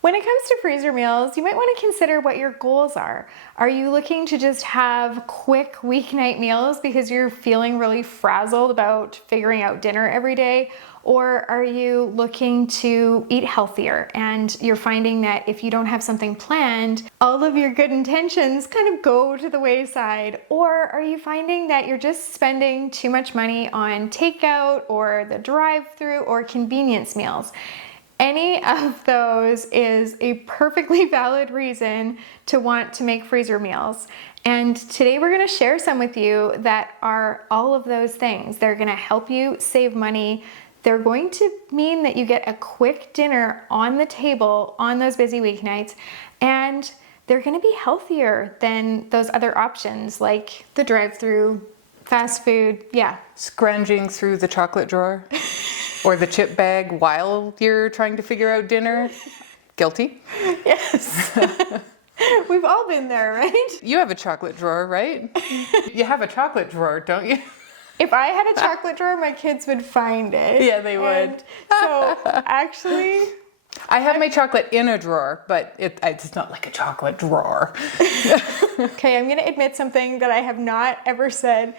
When it comes to freezer meals, you might want to consider what your goals are. Are you looking to just have quick weeknight meals because you're feeling really frazzled about figuring out dinner every day? Or are you looking to eat healthier and you're finding that if you don't have something planned, all of your good intentions kind of go to the wayside? Or are you finding that you're just spending too much money on takeout or the drive-through or convenience meals? Any of those is a perfectly valid reason to want to make freezer meals. And today we're going to share some with you that are all of those things. They're going to help you save money. They're going to mean that you get a quick dinner on the table on those busy weeknights, and they're going to be healthier than those other options like the drive-through, fast food. Yeah. Scrounging through the chocolate drawer. Or the chip bag while you're trying to figure out dinner. Guilty? Yes. We've all been there, right? You have a chocolate drawer, right? You have a chocolate drawer, don't you? If I had a chocolate drawer, my kids would find it. Yeah, they would. And so actually, I have my chocolate in a drawer, but it's not like a chocolate drawer. Okay, I'm going to admit something that I have not ever said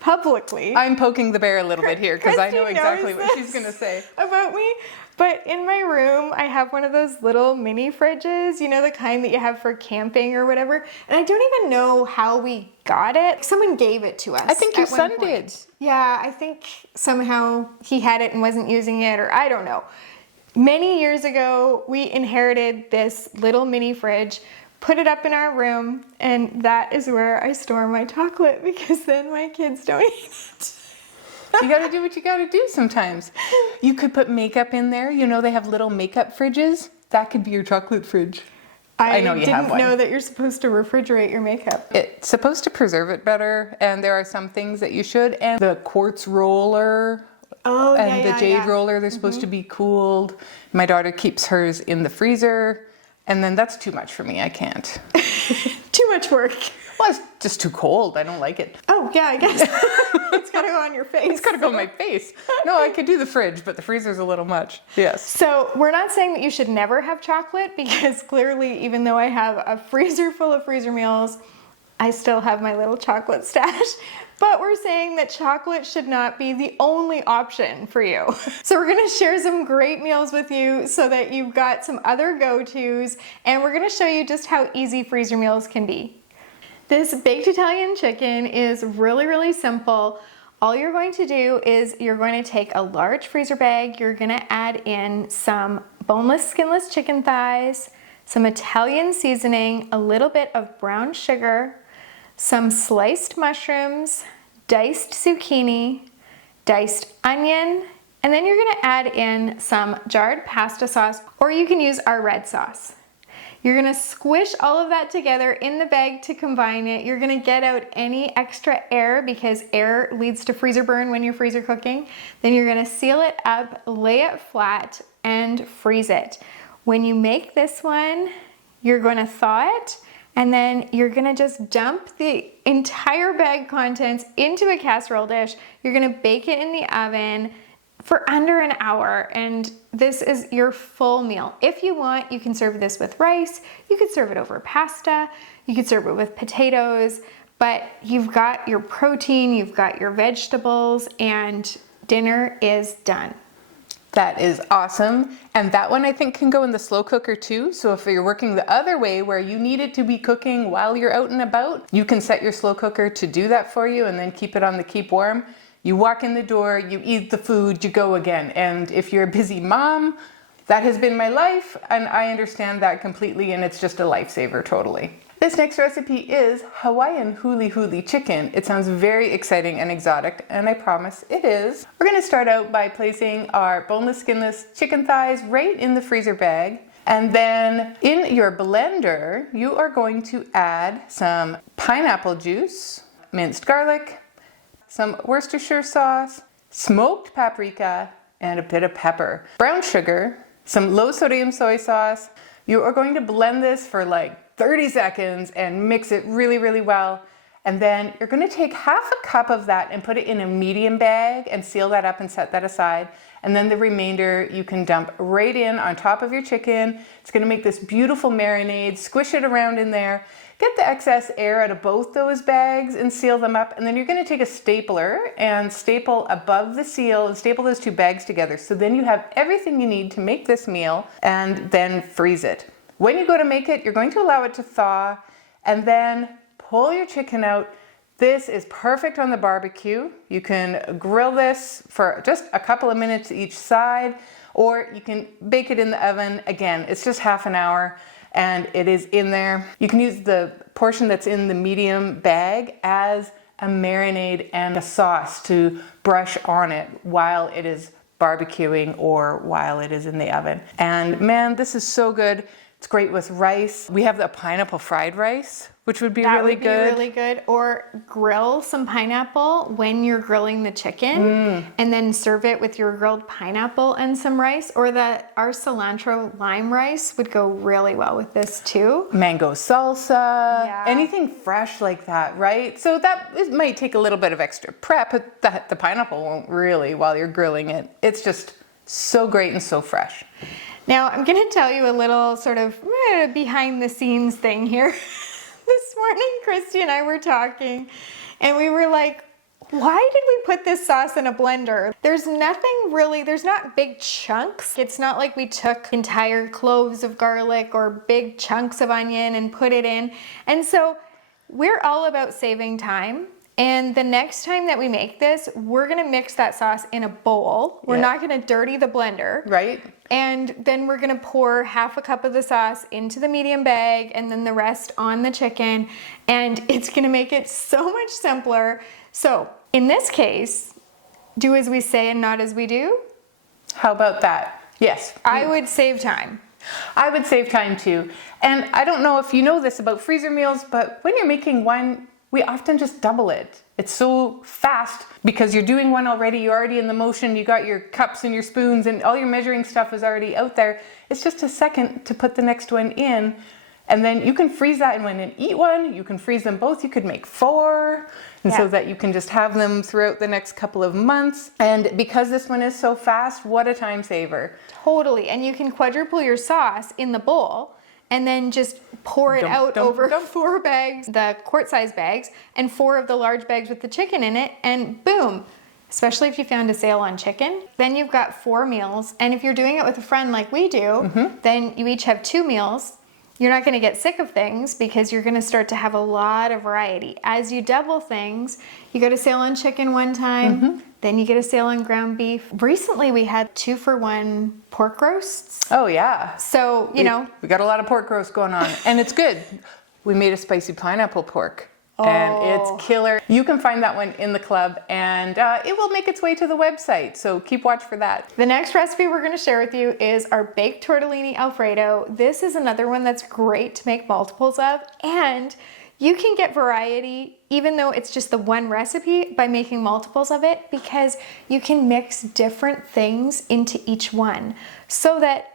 publicly. I'm poking the bear a little bit here because I know exactly what she's going to say about me. But in my room, I have one of those little mini fridges, you know, the kind that you have for camping or whatever. And I don't even know how we got it. Someone gave it to us. I think your son did. Yeah, I think somehow he had it and wasn't using it, or I don't know. Many years ago, we inherited this little mini fridge, put it up in our room, and that is where I store my chocolate because then my kids don't eat it. You gotta do what you gotta do sometimes. You could put makeup in there. You know they have little makeup fridges. That could be your chocolate fridge. I know you have one. I didn't know that you're supposed to refrigerate your makeup. It's supposed to preserve it better, and there are some things that you should. And the quartz roller and the jade roller, they're supposed to be cooled. My daughter keeps hers in the freezer. And then that's too much for me. I can't. Too much work. Well, it's just too cold. I don't like it. Oh, yeah, I guess. It's got to go on your face. It's got to go on my face. No, I could do the fridge, but the freezer's a little much. Yes. So we're not saying that you should never have chocolate because clearly, even though I have a freezer full of freezer meals, I still have my little chocolate stash. But we're saying that chocolate should not be the only option for you. So we're gonna share some great meals with you so that you've got some other go-tos, and we're gonna show you just how easy freezer meals can be. This baked Italian chicken is really, really simple. All you're going to do is you're going to take a large freezer bag, you're gonna add in some boneless, skinless chicken thighs, some Italian seasoning, a little bit of brown sugar, some sliced mushrooms, diced zucchini, diced onion, and then you're gonna add in some jarred pasta sauce, or you can use our red sauce. You're gonna squish all of that together in the bag to combine it. You're gonna get out any extra air because air leads to freezer burn when you're freezer cooking. Then you're gonna seal it up, lay it flat, and freeze it. When you make this one, you're gonna thaw it, and then you're gonna just dump the entire bag contents into a casserole dish. You're gonna bake it in the oven for under an hour, and this is your full meal. If you want, you can serve this with rice, you could serve it over pasta, you could serve it with potatoes, but you've got your protein, you've got your vegetables, and dinner is done. That is awesome. And that one I think can go in the slow cooker too. So if you're working the other way where you need it to be cooking while you're out and about, you can set your slow cooker to do that for you and then keep it on the keep warm. You walk in the door, you eat the food, you go again. And if you're a busy mom, that has been my life and I understand that completely and it's just a lifesaver totally. This next recipe is Hawaiian huli chicken. It sounds very exciting and exotic, and I promise it is. We're gonna start out by placing our boneless, skinless chicken thighs right in the freezer bag. And then in your blender, you are going to add some pineapple juice, minced garlic, some Worcestershire sauce, smoked paprika, and a bit of pepper, brown sugar, some low sodium soy sauce. You are going to blend this for like 30 seconds and mix it really, really well. And then you're gonna take half a cup of that and put it in a medium bag and seal that up and set that aside. and then the remainder you can dump right in on top of your chicken. It's gonna make this beautiful marinade. Squish it around in there. Get the excess air out of both those bags and seal them up. And then you're gonna take a stapler and staple above the seal and staple those two bags together. So then you have everything you need to make this meal, and then freeze it. When you go to make it, you're going to allow it to thaw and then pull your chicken out. This is perfect on the barbecue. You can grill this for just a couple of minutes each side, or you can bake it in the oven. Again, it's just half an hour and it is in there. You can use the portion that's in the medium bag as a marinade and a sauce to brush on it while it is barbecuing or while it is in the oven. And man, this is so good. It's great with rice. We have the pineapple fried rice, which would be really good. That would be really good. Or grill some pineapple when you're grilling the chicken and then serve it with your grilled pineapple and some rice. Or our cilantro lime rice would go really well with this too. Mango salsa, anything fresh like that, right? So it might take a little bit of extra prep, but the pineapple won't really while you're grilling it. It's just so great and so fresh. Now, I'm going to tell you a little sort of behind the scenes thing here. This morning, Christy and I were talking, and we were like, why did we put this sauce in a blender? There's not big chunks. It's not like we took entire cloves of garlic or big chunks of onion and put it in. And so we're all about saving time. And the next time that we make this, we're gonna mix that sauce in a bowl. We're not gonna dirty the blender. Right. And then we're gonna pour half a cup of the sauce into the medium bag and then the rest on the chicken. And it's gonna make it so much simpler. So in this case, do as we say and not as we do. How about that? Yes. I would save time. I would save time too. And I don't know if you know this about freezer meals, but when you're making one, we often just double it. It's so fast because you're doing one already, you're already in the motion, you got your cups and your spoons and all your measuring stuff is already out there. It's just a second to put the next one in, and then you can freeze that and when and eat one. You can freeze them both. You could make 4, and so that you can just have them throughout the next couple of months. And because this one is so fast, what a time saver. Totally, and you can quadruple your sauce in the bowl and then just pour it out over 4 bags, the quart-size bags, and 4 of the large bags with the chicken in it, and boom. Especially if you found a sale on chicken, then you've got 4 meals. And if you're doing it with a friend like we do, then you each have 2 meals. You're not gonna get sick of things because you're gonna start to have a lot of variety. As you double things, you got a sale on chicken one time, then you get a sale on ground beef. Recently we had 2-for-1 pork roasts. Oh yeah. So, you know. We got a lot of pork roast going on and it's good. We made a spicy pineapple pork. And it's killer. You can find that one in the club and it will make its way to the website. So keep watch for that. The next recipe we're gonna share with you is our baked tortellini Alfredo. This is another one that's great to make multiples of, and you can get variety even though it's just the one recipe by making multiples of it, because you can mix different things into each one so that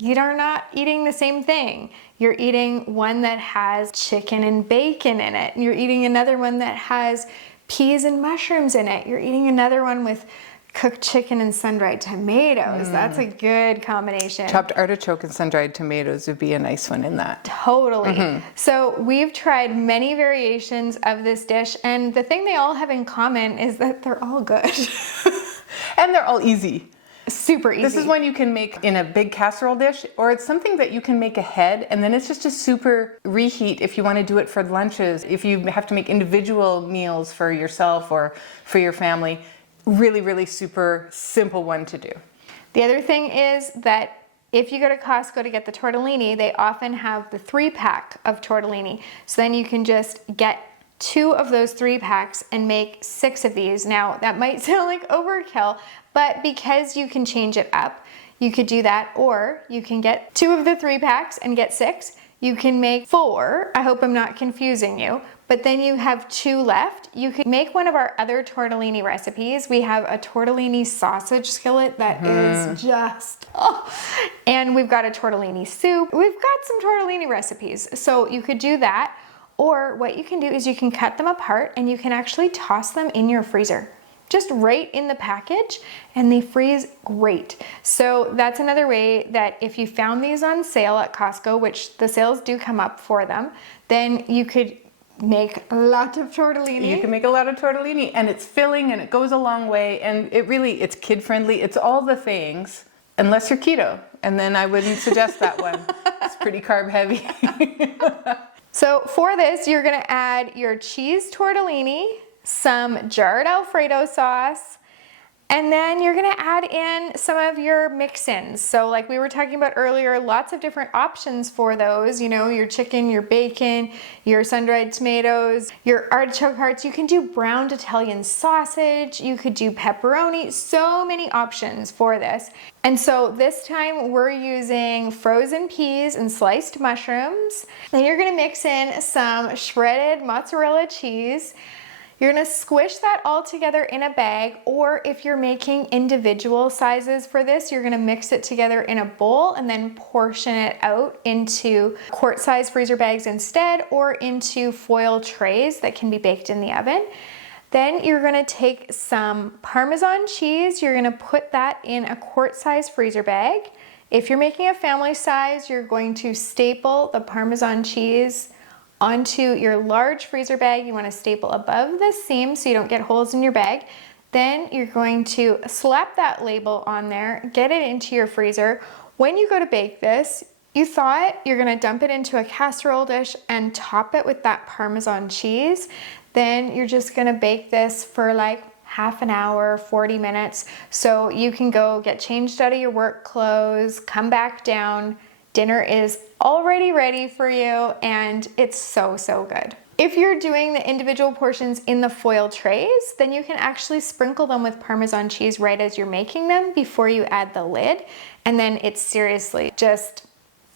you are not eating the same thing. You're eating one that has chicken and bacon in it. You're eating another one that has peas and mushrooms in it. You're eating another one with cooked chicken and sun-dried tomatoes. That's a good combination. Chopped artichoke and sun-dried tomatoes would be a nice one in that. Totally. So we've tried many variations of this dish, and the thing they all have in common is that they're all good. And they're all easy. Super easy. This is one you can make in a big casserole dish, or it's something that you can make ahead, and then it's just a super reheat if you want to do it for lunches. If you have to make individual meals for yourself or for your family, really, really super simple one to do. The other thing is that if you go to Costco to get the tortellini, they often have the 3-pack of tortellini. So then you can just get 2 of those 3 packs and make 6 of these. Now that might sound like overkill, but because you can change it up, you could do that, or you can get 2 of the 3 packs and get 6. You can make 4. I hope I'm not confusing you, but then you have 2 left. You could make one of our other tortellini recipes. We have a tortellini sausage skillet that is just, and we've got a tortellini soup. We've got some tortellini recipes. So you could do that, or what you can do is you can cut them apart and you can actually toss them in your freezer. just right in the package, and they freeze great. So that's another way that if you found these on sale at Costco, which the sales do come up for them, then you could make a lot of tortellini. You can make a lot of tortellini, and it's filling and it goes a long way, and it's kid friendly. It's all the things, unless you're keto, and then I wouldn't suggest that one. It's pretty carb heavy. So for this, you're gonna add your cheese tortellini, some jarred Alfredo sauce, and then you're gonna add in some of your mix-ins. So like we were talking about earlier, lots of different options for those, you know, your chicken, your bacon, your sun-dried tomatoes, your artichoke hearts. You can do browned Italian sausage, you could do pepperoni, so many options for this. And so this time we're using frozen peas and sliced mushrooms. Then you're gonna mix in some shredded mozzarella cheese. You're gonna squish that all together in a bag, or if you're making individual sizes for this, you're gonna mix it together in a bowl and then portion it out into quart-size freezer bags instead, or into foil trays that can be baked in the oven. Then you're gonna take some Parmesan cheese, you're gonna put that in a quart-size freezer bag. If you're making a family size, you're going to staple the Parmesan cheese onto your large freezer bag. You want to staple above the seam so you don't get holes in your bag. Then you're going to slap that label on there, get it into your freezer. When you go to bake this, you thaw it, you're going to dump it into a casserole dish and top it with that Parmesan cheese. Then you're just going to bake this for like half an hour, 40 minutes. So you can go get changed out of your work clothes, come back down. Dinner is already ready for you, and it's so, so good. If you're doing the individual portions in the foil trays, then you can actually sprinkle them with Parmesan cheese right as you're making them before you add the lid. And then it's seriously just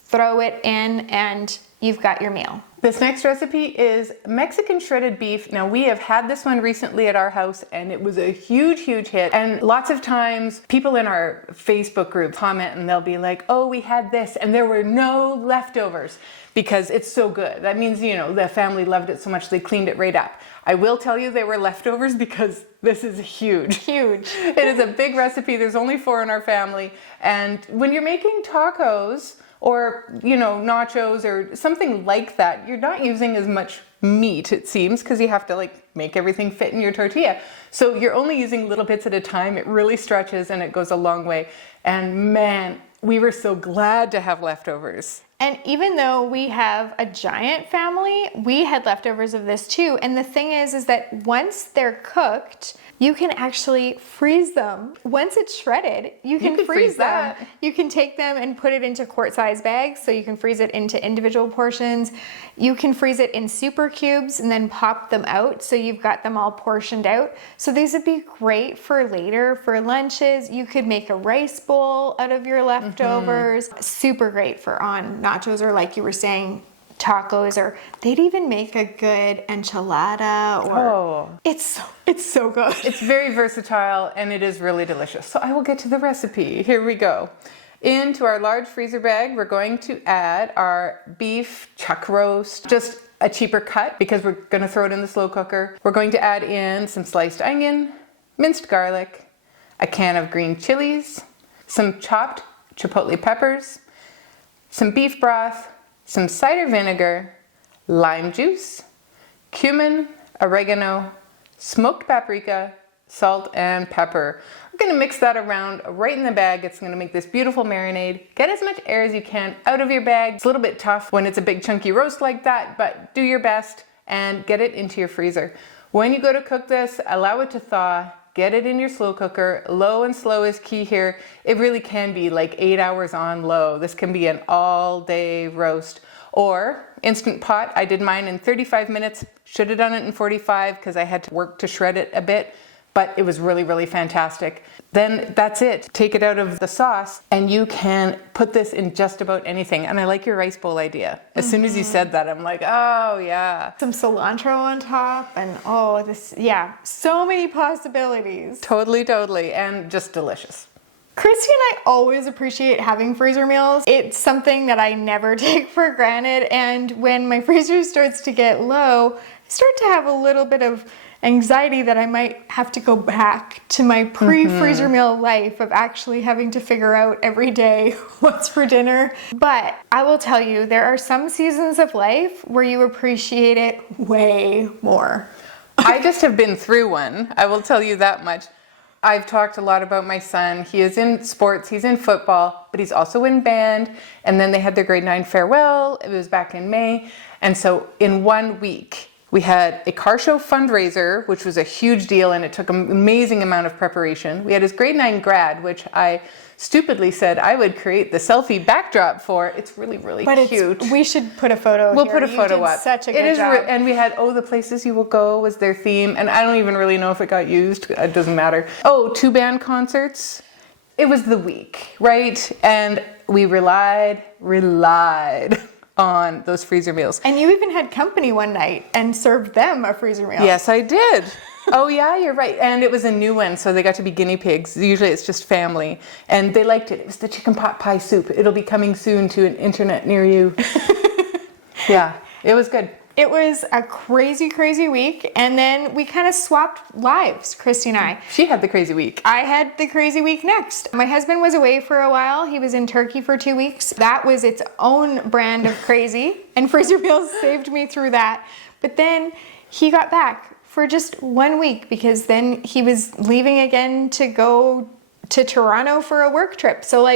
throw it in and you've got your meal. This next recipe is Mexican shredded beef. Now we have had this one recently at our house and it was a huge, huge hit. And lots of times people in our Facebook group comment and they'll be like, oh, we had this and there were no leftovers because it's so good. That means, you know, the family loved it so much they cleaned it right up. I will tell you they were leftovers because this is huge. Huge. It is a big recipe. There's only 4 in our family. And when you're making tacos, or, you know, nachos or something like that, you're not using as much meat, it seems, because you have to like make everything fit in your tortilla. So you're only using little bits at a time. It really stretches and it goes a long way. And man, we were so glad to have leftovers. And even though we have a giant family, we had leftovers of this too. And the thing is that once they're cooked, you can actually freeze them. Once it's shredded, you can freeze them. You can take them and put it into quart-size bags, so you can freeze it into individual portions. You can freeze it in super cubes and then pop them out, so you've got them all portioned out. So these would be great for later, for lunches. You could make a rice bowl out of your leftovers. Super great for on nachos, or like you were saying, tacos, or they'd even make a good enchilada, or it's so good. It's very versatile and it is really delicious. So I will get to the recipe. Here we go. Into our large freezer bag, we're going to add our beef chuck roast, just a cheaper cut because we're going to throw it in the slow cooker. We're going to add in some sliced onion, minced garlic, a can of green chilies, some chopped chipotle peppers, some beef broth, some cider vinegar, lime juice, cumin, oregano, smoked paprika, salt, and pepper. We're going to mix that around right in the bag. It's going to make this beautiful marinade. Get as much air as you can out of your bag. It's a little bit tough when it's a big chunky roast like that, but do your best and get it into your freezer. When you go to cook this, allow it to thaw. Get it in your slow cooker. Low and slow is key here. It really can be like 8 hours on low. This can be an all-day roast. Or Instant Pot. I did mine in 35 minutes. Should have done it in 45 because I had to work to shred it a bit. But it was really, really fantastic. Then that's it. Take it out of the sauce and you can put this in just about anything. And I like your rice bowl idea. As soon as you said that, I'm like, oh yeah. Some cilantro on top and so many possibilities. Totally, totally. And just delicious. Christy and I always appreciate having freezer meals. It's something that I never take for granted. And when my freezer starts to get low, I start to have a little bit of anxiety that I might have to go back to my pre-freezer meal life of actually having to figure out every day what's for dinner. But I will tell you, there are some seasons of life where you appreciate it way more. I just have been through one. I will tell you that much. I've talked a lot about my son. He is in sports, he's in football, but he's also in band. And then they had their grade 9 farewell. It was back in May. And so in 1 week, we had a car show fundraiser, which was a huge deal, and it took an amazing amount of preparation. We had his grade 9 grad, which I stupidly said I would create the selfie backdrop for. It's really, really cute. We should put a photo We'll here. put a photo You did up. Such a good job. And we had, the places you will go was their theme. And I don't even really know if it got used. It doesn't matter. 2 band concerts. It was the week, right? And we relied on those freezer meals. And you even had company one night and served them a freezer meal. Yes, I did. Oh yeah, you're right. And it was a new one, so they got to be guinea pigs. Usually it's just family. And they liked it. It was the chicken pot pie soup. It'll be coming soon to an internet near you. Yeah, it was good. It was a crazy, crazy week. And then we kind of swapped lives, Christy and I. She had the crazy week. I had the crazy week next. My husband was away for a while. He was in Turkey for 2 weeks. That was its own brand of crazy. And freezer meals saved me through that. But then he got back for just 1 week because then he was leaving again to go to Toronto for a work trip. So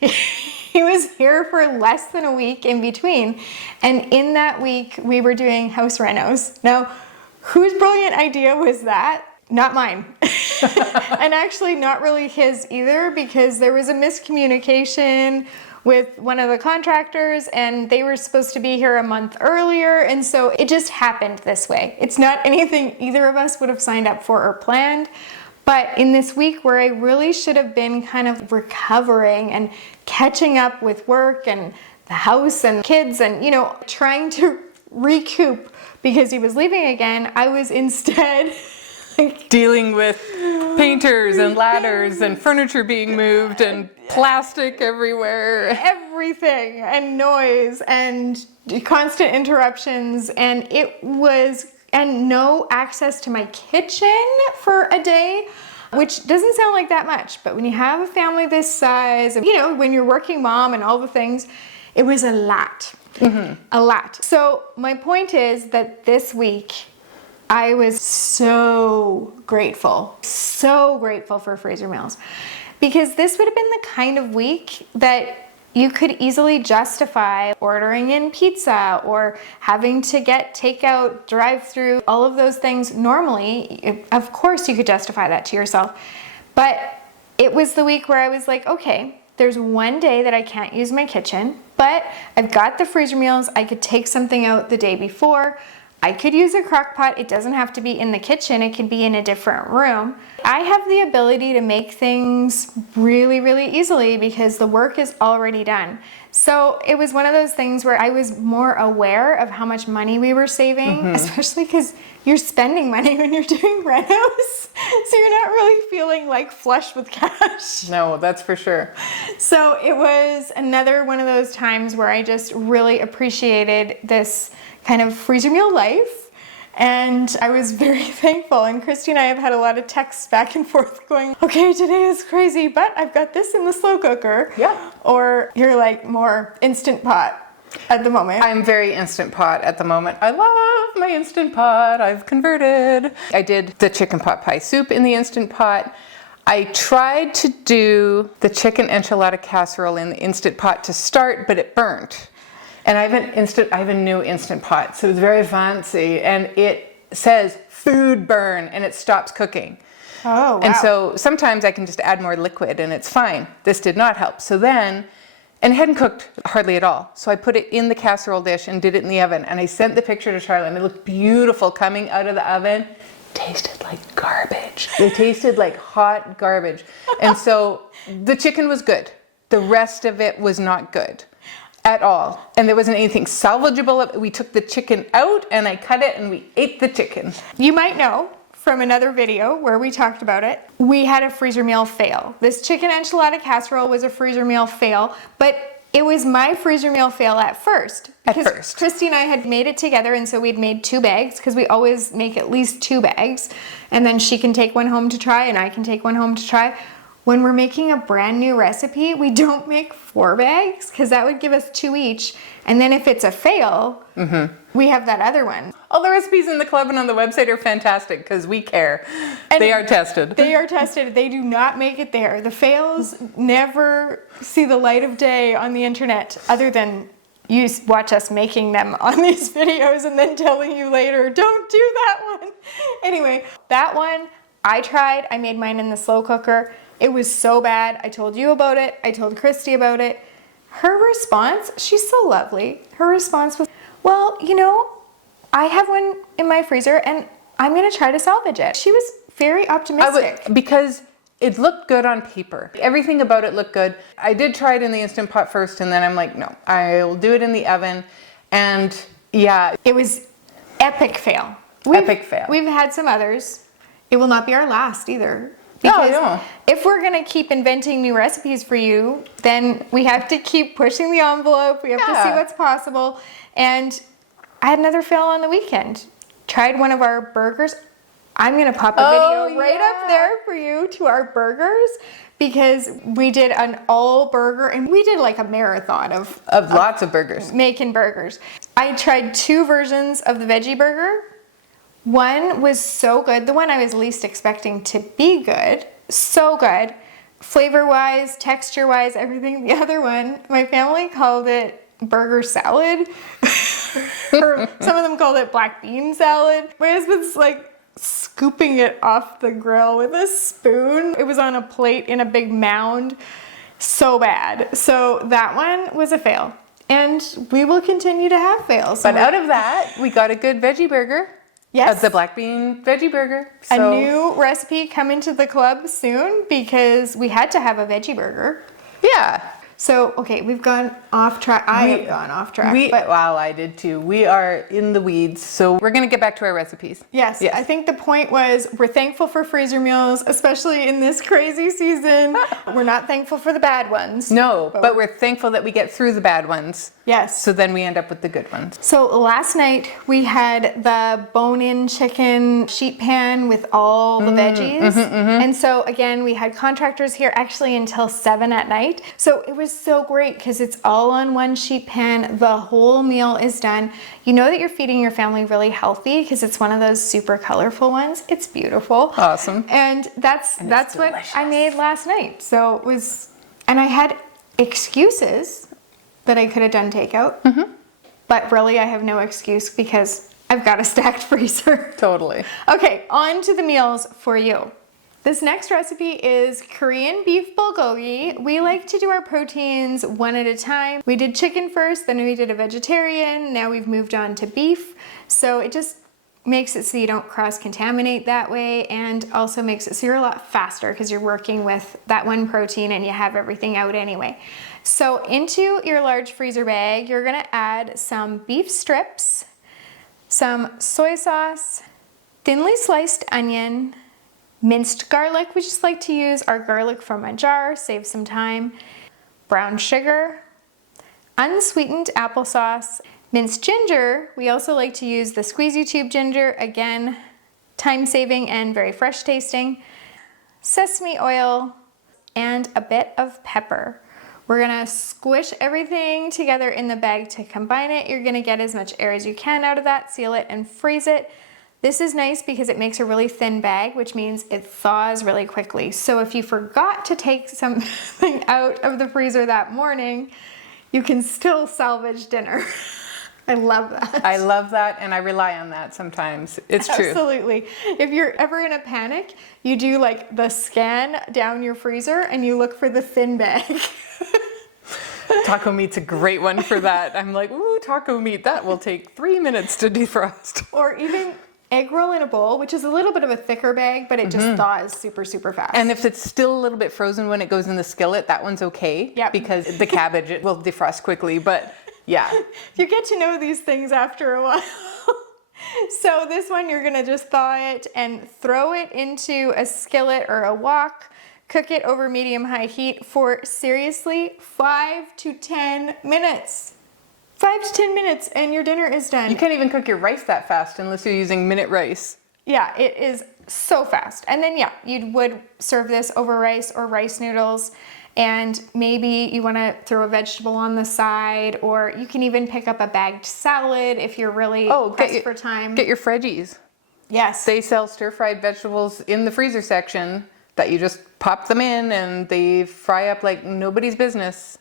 he was here for less than a week in between. And in that week, we were doing house renos. Now, whose brilliant idea was that? Not mine. And actually not really his either, because there was a miscommunication with one of the contractors and they were supposed to be here a month earlier. And so it just happened this way. It's not anything either of us would have signed up for or planned. But in this week where I really should have been kind of recovering and catching up with work and the house and kids and, trying to recoup because he was leaving again, I was instead dealing with painters and ladders and furniture being moved and plastic everywhere. Everything and noise and constant interruptions and no access to my kitchen for a day, which doesn't sound like that much, but when you have a family this size and when you're working mom and all the things, it was a lot. Mm-hmm. A lot. So my point is that this week I was so grateful for freezer meals, because this would have been the kind of week that you could easily justify ordering in pizza or having to get takeout, drive-through, all of those things. Normally, of course you could justify that to yourself. But it was the week where I was like, okay, there's one day that I can't use my kitchen, but I've got the freezer meals. I could take something out the day before. I could use a crock pot. It doesn't have to be in the kitchen. It could be in a different room. I have the ability to make things really, really easily because the work is already done. So it was one of those things where I was more aware of how much money we were saving, especially because you're spending money when you're doing renos. So you're not really feeling like flush with cash. No, that's for sure. So it was another one of those times where I just really appreciated this kind of freezer meal life. And I was very thankful. And Christy and I have had a lot of texts back and forth going, okay, today is crazy, but I've got this in the slow cooker. Yeah. Or you're like more Instant Pot at the moment. I'm very Instant Pot at the moment. I love my Instant Pot. I've converted. I did the chicken pot pie soup in the Instant Pot. I tried to do the chicken enchilada casserole in the Instant Pot to start, but it burnt. And I have a new Instant Pot, so it's very fancy, and it says food burn, and it stops cooking. Oh, wow. And so sometimes I can just add more liquid, and it's fine. This did not help. So then, and it hadn't cooked hardly at all. So I put it in the casserole dish and did it in the oven, and I sent the picture to Charlotte, and it looked beautiful coming out of the oven. Tasted like garbage. It tasted like hot garbage. And so the chicken was good. The rest of it was not good at all. And there wasn't anything salvageable. We took the chicken out and I cut it and we ate the chicken. You might know from another video where we talked about it, we had a freezer meal fail. This chicken enchilada casserole was a freezer meal fail, but It was my freezer meal fail at first. At Because first. Christy and I had made it together, and so we'd made 2 bags because we always make at least 2 bags. And then she can take one home to try, and I can take one home to try. When we're making a brand new recipe, we don't make 4 bags because that would give us 2 each. And then if it's a fail, we have that other one. All the recipes in the club and on the website are fantastic because we care. And they are tested. They are tested. They do not make it there. The fails never see the light of day on the internet other than you watch us making them on these videos and then telling you later, don't do that one. Anyway, that one I tried. I made mine in the slow cooker. It was so bad. I told you about it. I told Christy about it. Her response, she's so lovely. Her response was, well, you know, I have one in my freezer and I'm going to try to salvage it. She was very optimistic. Because it looked good on paper. Everything about it looked good. I did try it in the Instant Pot first, and then I'm like, no, I'll do it in the oven. And yeah. It was epic fail. Epic fail. We've had some others. It will not be our last either. No. If we're going to keep inventing new recipes for you, then we have to keep pushing the envelope. We have to see what's possible. And I had another fail on the weekend. Tried one of our burgers. I'm going to pop a video right up there for you to our burgers because we did an all burger and we did like a marathon of lots of burgers. Making burgers. I tried 2 versions of the veggie burger. One was so good. The one I was least expecting to be good. So good. Flavor-wise, texture-wise, everything. The other one, my family called it burger salad. Or some of them called it black bean salad. My husband's like scooping it off the grill with a spoon. It was on a plate in a big mound. So bad. So that one was a fail. And we will continue to have fails. But out of that, we got a good veggie burger. Yes. The black bean veggie burger. A new recipe coming to the club soon because we had to have a veggie burger. Yeah. So, okay, we've gone off track. I have gone off track. Wow, I did too. We are in the weeds. So we're going to get back to our recipes. Yes, I think the point was we're thankful for freezer meals, especially in this crazy season. We're not thankful for the bad ones. No, but we're thankful that we get through the bad ones. Yes. So then we end up with the good ones. So last night we had the bone-in chicken sheet pan with all the veggies. And so again, we had contractors here actually until 7 at night. So it was so great because it's all on one sheet pan. The whole meal is done. You know that you're feeding your family really healthy because it's one of those super colorful ones. It's beautiful. Awesome. And that's what I made last night. So it was, and I had excuses that I could have done takeout. But really I have no excuse because I've got a stacked freezer. Totally. Okay, on to the meals for you. This next recipe is Korean beef bulgogi. We like to do our proteins one at a time. We did chicken first, then we did a vegetarian, now we've moved on to beef. So it just makes it so you don't cross-contaminate that way, and also makes it so you're a lot faster because you're working with that one protein and you have everything out anyway. So into your large freezer bag, you're gonna add some beef strips, some soy sauce, thinly sliced onion, minced garlic. We just like to use our garlic from a jar, save some time, brown sugar, unsweetened applesauce, minced ginger. We also like to use the squeezy tube ginger, again, time saving and very fresh tasting, sesame oil, and a bit of pepper. We're gonna squish everything together in the bag to combine it. You're gonna get as much air as you can out of that, seal it and freeze it. This is nice because it makes a really thin bag, which means it thaws really quickly. So if you forgot to take something out of the freezer that morning, you can still salvage dinner. I love that. I love that, and I rely on that sometimes. It's true. Absolutely. If you're ever in a panic, you do like the scan down your freezer and you look for the thin bag. Taco meat's a great one for that. I'm like, ooh, taco meat, that will take 3 minutes to defrost. Or even egg roll in a bowl, which is a little bit of a thicker bag, but it just thaws super, super fast. And if it's still a little bit frozen when it goes in the skillet, that one's okay. Yep. Because the cabbage, it will defrost quickly, but yeah. You get to know these things after a while. So this one, you're gonna just thaw it and throw it into a skillet or a wok. Cook it over medium-high heat for seriously 5 to 10 minutes. 5 to 10 minutes and your dinner is done. You can't even cook your rice that fast unless you're using minute rice. Yeah, it is so fast. And then, yeah, you would serve this over rice or rice noodles. And maybe you want to throw a vegetable on the side, or you can even pick up a bagged salad if you're really pressed for time. Get your Fredgies. Yes. They sell stir-fried vegetables in the freezer section that you just pop them in and they fry up like nobody's business.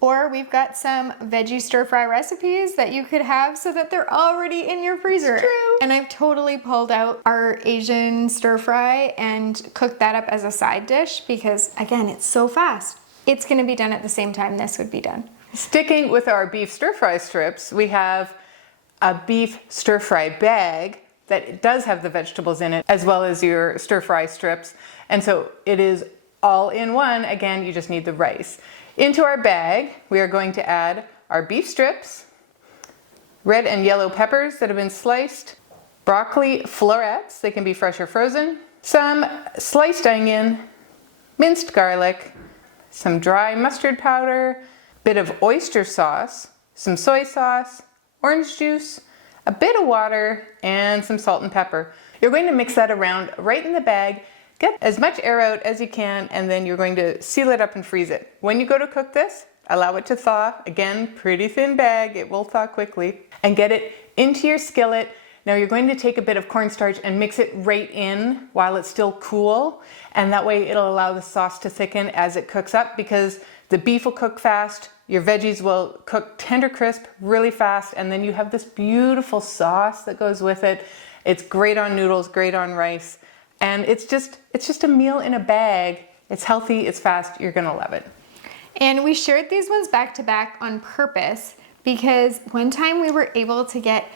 Or we've got some veggie stir-fry recipes that you could have so that they're already in your freezer. It's true. And I've totally pulled out our Asian stir-fry and cooked that up as a side dish because, again, it's so fast. It's going to be done at the same time this would be done. Sticking with our beef stir-fry strips, we have a beef stir-fry bag that does have the vegetables in it, as well as your stir-fry strips. And so it is all in one. Again, you just need the rice. Into our bag, we are going to add our beef strips, red and yellow peppers that have been sliced, broccoli florets, they can be fresh or frozen, some sliced onion, minced garlic, some dry mustard powder, bit of oyster sauce, some soy sauce, orange juice, a bit of water, and some salt and pepper. You're going to mix that around right in the bag. Get as much air out as you can, and then you're going to seal it up and freeze it. When you go to cook this, allow it to thaw. Again, pretty thin bag, it will thaw quickly. And get it into your skillet. Now you're going to take a bit of cornstarch and mix it right in while it's still cool. And that way it'll allow the sauce to thicken as it cooks up, because the beef will cook fast, your veggies will cook tender crisp really fast, and then you have this beautiful sauce that goes with it. It's great on noodles, great on rice. And it's just a meal in a bag. It's healthy, it's fast, you're gonna love it. And we shared these ones back to back on purpose because one time we were able to get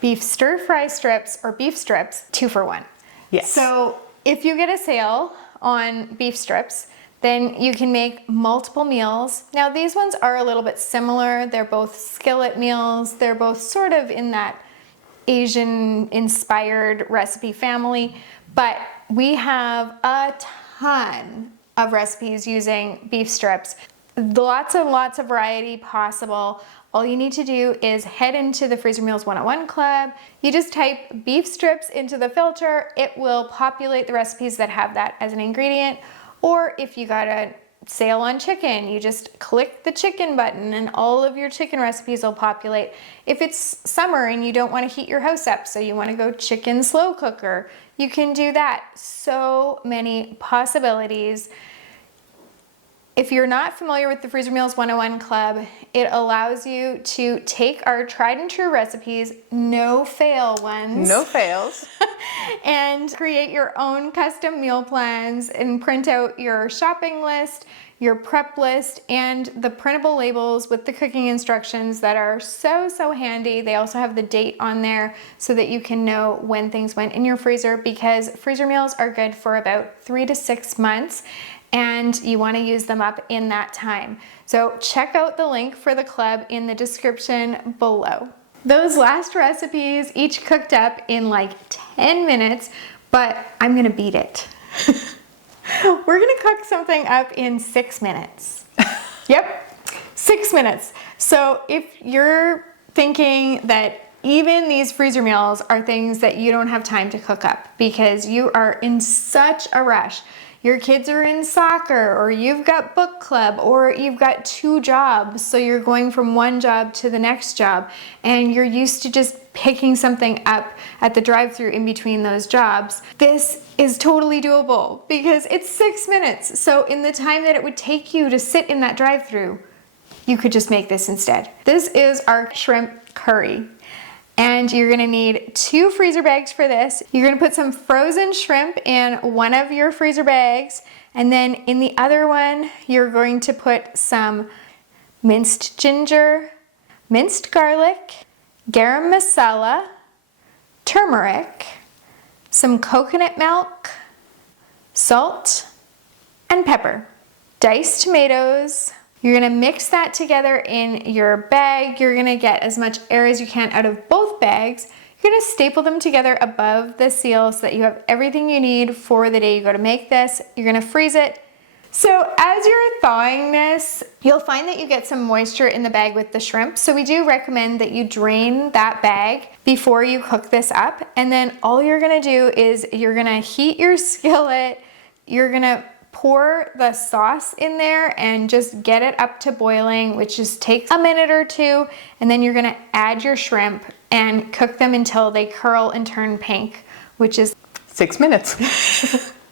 beef stir-fry strips or beef strips 2 for 1. Yes. So if you get a sale on beef strips, then you can make multiple meals. Now these ones are a little bit similar. They're both skillet meals. They're both sort of in that Asian inspired recipe family, but we have a ton of recipes using beef strips. Lots and lots of variety possible. All you need to do is head into the Freezer Meals 101 Club. You just type beef strips into the filter. It will populate the recipes that have that as an ingredient. Or if you got a sale on chicken, you just click the chicken button and all of your chicken recipes will populate. If it's summer and you don't want to heat your house up, so you want to go chicken slow cooker, you can do that. So many possibilities. If you're not familiar with the Freezer Meals 101 Club, it allows you to take our tried and true recipes, no fail ones. No fails. And create your own custom meal plans and print out your shopping list, your prep list, and the printable labels with the cooking instructions that are so handy. They also have the date on there so that you can know when things went in your freezer, because freezer meals are good for about 3 to 6 months and you want to use them up in that time. So check out the link for the club in the description below. Those last recipes each cooked up in like 10 minutes, but I'm gonna beat it. We're gonna cook something up in 6 minutes. Yep, 6 minutes. So if you're thinking that even these freezer meals are things that you don't have time to cook up because you are in such a rush, your kids are in soccer, or you've got book club, or you've got 2 jobs, so you're going from one job to the next job, and you're used to just picking something up at the drive-thru in between those jobs, this is totally doable because it's 6 minutes. So in the time that it would take you to sit in that drive-thru, you could just make this instead. This is our shrimp curry. And you're gonna need 2 freezer bags for this. You're gonna put some frozen shrimp in one of your freezer bags, and then in the other one, you're going to put some minced ginger, minced garlic, garam masala, turmeric, some coconut milk, salt, and pepper. Diced tomatoes. You're gonna mix that together in your bag. You're gonna get as much air as you can out of both bags. You're gonna staple them together above the seal so that you have everything you need for the day you go to make this. You're gonna freeze it. So as you're thawing this, you'll find that you get some moisture in the bag with the shrimp. So we do recommend that you drain that bag before you cook this up. And then all you're gonna do is you're gonna heat your skillet, you're gonna pour the sauce in there and just get it up to boiling, which just takes a minute or two. And then you're gonna add your shrimp and cook them until they curl and turn pink, which is 6 minutes.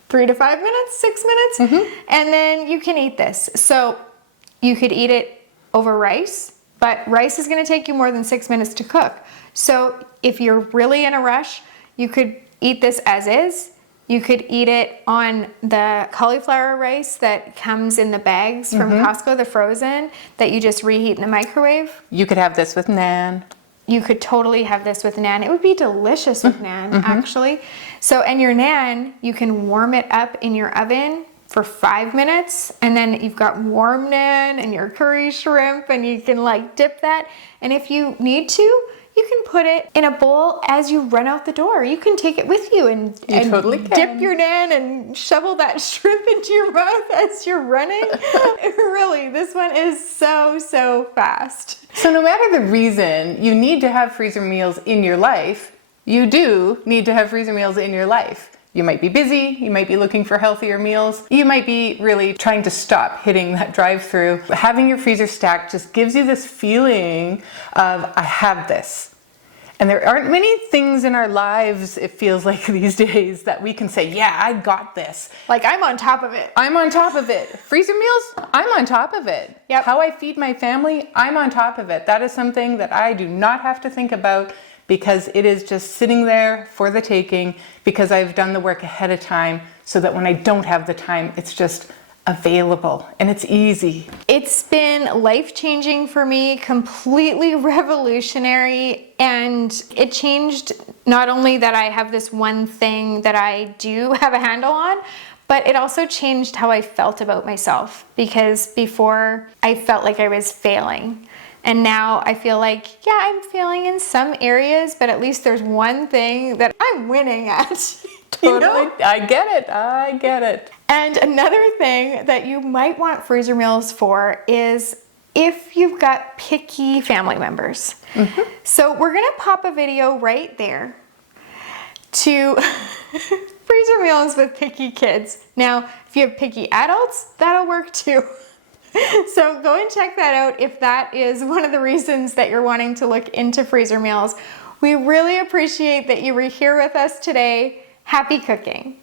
3 to 5 minutes, 6 minutes, and then you can eat this. So you could eat it over rice, but rice is gonna take you more than 6 minutes to cook. So if you're really in a rush, you could eat this as is. You could eat it on the cauliflower rice that comes in the bags from Costco, the frozen, that you just reheat in the microwave. You could have this with naan. You could totally have this with naan. It would be delicious with naan, actually. So, and your naan, you can warm it up in your oven for 5 minutes, and then you've got warm naan and your curry shrimp, and you can like dip that. And if you need to, you can put it in a bowl as you run out the door. You can take it with you and totally dip your naan and shovel that shrimp into your mouth as you're running. Really, this one is so fast. So no matter the reason you need to have freezer meals in your life, you do need to have freezer meals in your life. You might be busy, you might be looking for healthier meals, you might be really trying to stop hitting that drive-through. Having your freezer stacked just gives you this feeling of, I have this. And there aren't many things in our lives, it feels like these days, that we can say, yeah, I got this. Like, I'm on top of it. I'm on top of it. Freezer meals, I'm on top of it. Yep. How I feed my family, I'm on top of it. That is something that I do not have to think about because it is just sitting there for the taking because I've done the work ahead of time so that when I don't have the time, it's just available and it's easy. It's been life-changing for me, completely revolutionary, and it changed not only that I have this one thing that I do have a handle on, but it also changed how I felt about myself, because before I felt like I was failing. And now I feel like, yeah, I'm failing in some areas, but at least there's one thing that I'm winning at. You know? I get it. And another thing that you might want freezer meals for is if you've got picky family members. So we're gonna pop a video right there to freezer meals with picky kids. Now, if you have picky adults, that'll work too. So go and check that out if that is one of the reasons that you're wanting to look into freezer meals. We really appreciate that you were here with us today. Happy cooking.